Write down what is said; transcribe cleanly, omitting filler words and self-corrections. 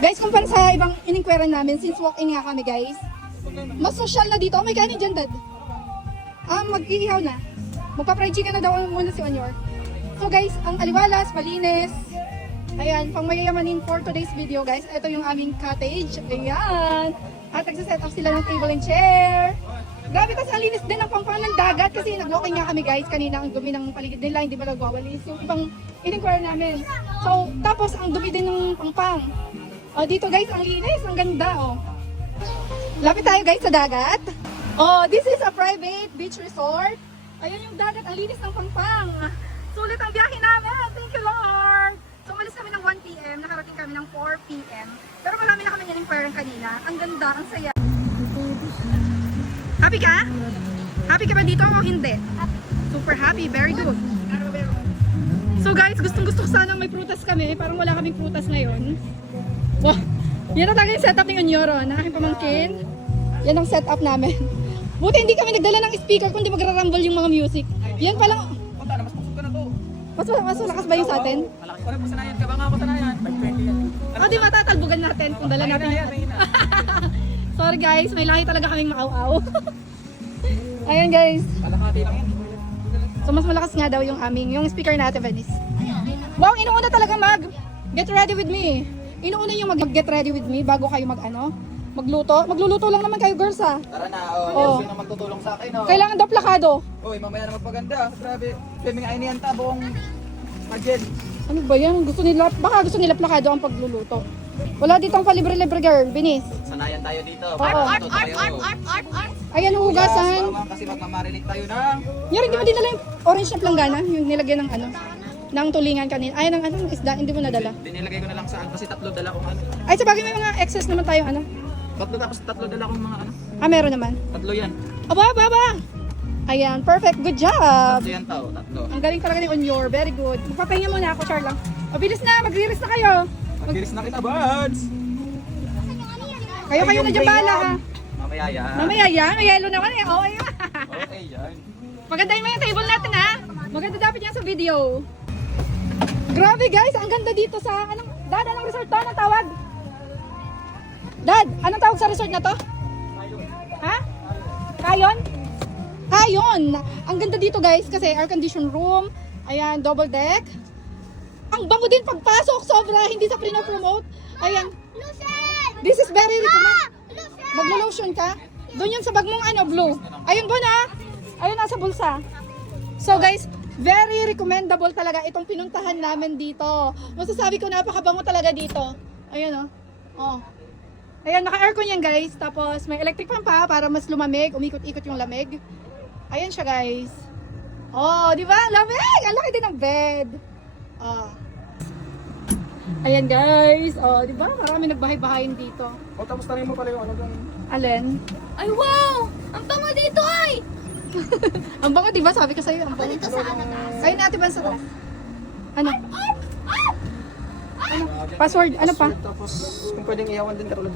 Guys, kumpara sa ibang iningkweran namin, since walking nga kami guys, mas social na dito. Oh my God, ano dyan, Dad? Mag-iihaw na. Magpa-fried chicken na daw muna si Onyor. So guys, ang aliwalas, malinis. Ayan, pang mayayamanin for today's video guys. Ito yung aming cottage. Ayan. At nagsaset up sila ng table and chair. Grabe, tas ang linis din ng pangpang ng dagat kasi nag-walking nga kami guys. Kanina ang dumi ng paligid nila, hindi ba nagwawalis yung ibang inquire namin. So, tapos ang dumi din ng pangpang. Dito guys, ang linis, ang ganda oh. Lapit tayo guys sa dagat. This is a private beach resort. Ayan yung dagat, ang linis ng pangpang. Sulit ang biyahe namin, thank you Lord. So, umalis kami ng 1 PM, nakarating kami ng 4 PM. Pero marami na kami in-inquire kanina. Ang ganda, ang saya. Happy ka? Happy ka ba dito o hindi? Super happy, very good. So guys, gustong-gusto ko sanang may prutas kami. Parang wala kaming prutas ngayon. Wow. Yan na talaga yung setup ni Onyoro, ng aking pamangkin. Yan ang setup namin. Buti hindi kami nagdala ng speaker kundi magra-rumble yung mga music. Yan palang... Punta na, mas pasok ka na to. Mas malakas ba yung sa atin? Malakas pa rin po sanayan ka ba nga ako sanayan? 520 yan. Di matatalbugan natin kung dala natin yan. Sorry guys, may lahi talaga kaming maaw-aw. Ayan guys. Kalahati lang yan. So mas malakas nga daw yung speaker natin, Venice. Wow, inuuna talaga get ready with me. Inuuna yung mag-get ready with me bago kayo magluto. Magluluto lang naman kayo girls ha. Tara na, sino magtutulong sa akin Kailangan daw plakado. Uy, mamaya na magpaganda. Grabe, swimming ay niyan tabong magid. Ano ba yan? Baka gusto nila plakado ang pagluluto. Wala dito ang palibre-libre girl, Venice. Sanayan tayo dito. Art. Ayan, hugasan. Kasi magmamarinig tayo ng... Yari, di ba dinala yung orange na planggana? Yung nilagyan ng ng tulingan kanina. Ay, ng isda, hindi mo nadala. Dinilagay ko na lang saan kasi tatlo dala kong Ay, sa bagay may mga excess naman tayong tatlo dala kong mga meron naman. Tatlo yan. Aba. Ayan, perfect. Good job. Tatlo yan tao, tatlo. Ang galing talaga ni Onyor. Very good. Magpapahinga muna ako, Char lang. Bilis na. Magre-rest na kayo. Magkiris na kita, buds! Kayo na dyan bahala ha. Mamaya yan. Mamaya yan. May yellow naman eh. Oh, ayan. Okay yan. Maganda yung table natin ha. Maganda dapat yan sa video. Grabe guys, ang ganda dito sa Dad, anong resort to? Anong tawag? Dad, anong tawag sa resort na to? Ha? Kayon? Kayon! Ang ganda dito guys kasi air condition room. Ayan, double deck. Ang bango din pagpasok, sobra, hindi sa promote. Ayan. This is very recommend. Maglo-lotion ka? Doon yun sa bag mong blue. Ayun po na. Ayun nasa bulsa. So guys, very recommendable talaga itong pinuntahan namin dito. Masasabi ko napakabango talaga dito. Ayun oh. Ayan, naka-aircon yan guys. Tapos may electric fan pa para mas lumamig, umikot-ikot yung lamig. Ayan siya guys. Oh, di ba? Lamig! Ang laki din ng bed. Ayan guys. Di ba? Marami nagbahay-bahayin dito. Tapos tarin mo pala yung doon. Alin? Ay wow! Ang bango dito ay! Ang bango, di ba? Sabi ko sa'yo, ang bango. Dito sa taas. Ayun natin ba sa taas? Ano? Password? Ano pa? Tapos kung pwedeng iyawan din katulad